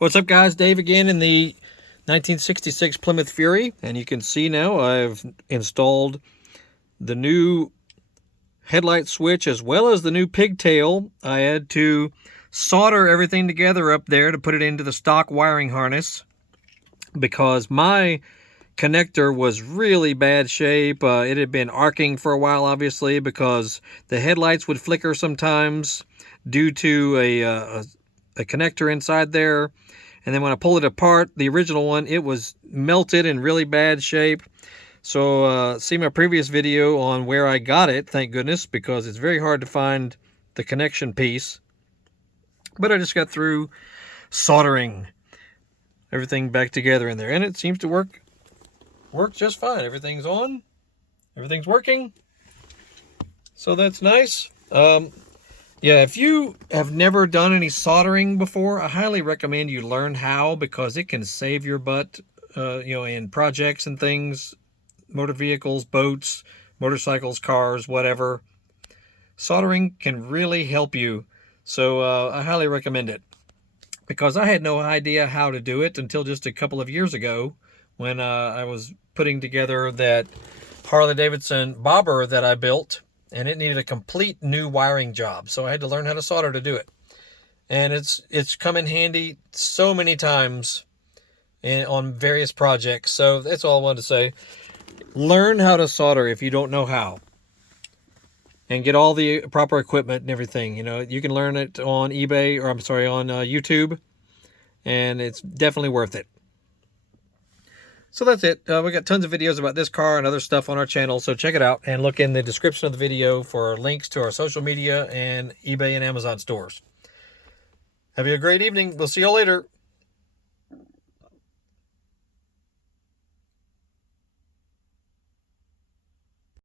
What's up, guys? Dave again in the 1966 Plymouth Fury, and you can see now I've installed the new headlight switch as well as the new pigtail. I had to solder everything together up there to put it into the stock wiring harness because my connector was really bad shape. It had been arcing for a while, obviously, because the headlights would flicker sometimes due to a connector inside there. And then when I pulled it apart, the original one, it was melted in really bad shape. So see my previous video on where I got it, thank goodness, because it's very hard to find the connection piece. But I just got through soldering everything back together in there, and it seems to work just fine. Everything's on, everything's working, so that's nice. Yeah, if you have never done any soldering before, I highly recommend you learn how, because it can save your butt, in projects and things, motor vehicles, boats, motorcycles, cars, whatever. Soldering can really help you, so I highly recommend it, because I had no idea how to do it until just a couple of years ago when I was putting together that Harley-Davidson bobber that I built, and it needed a complete new wiring job, so I had to learn how to solder to do it. And it's come in handy so many times on various projects. So that's all I wanted to say. Learn how to solder if you don't know how, and get all the proper equipment and everything. You can learn it on eBay, or on YouTube, and it's definitely worth it. So that's it. We got tons of videos about this car and other stuff on our channel, so check it out and look in the description of the video for links to our social media and eBay and Amazon stores. Have you a great evening. We'll see you all later.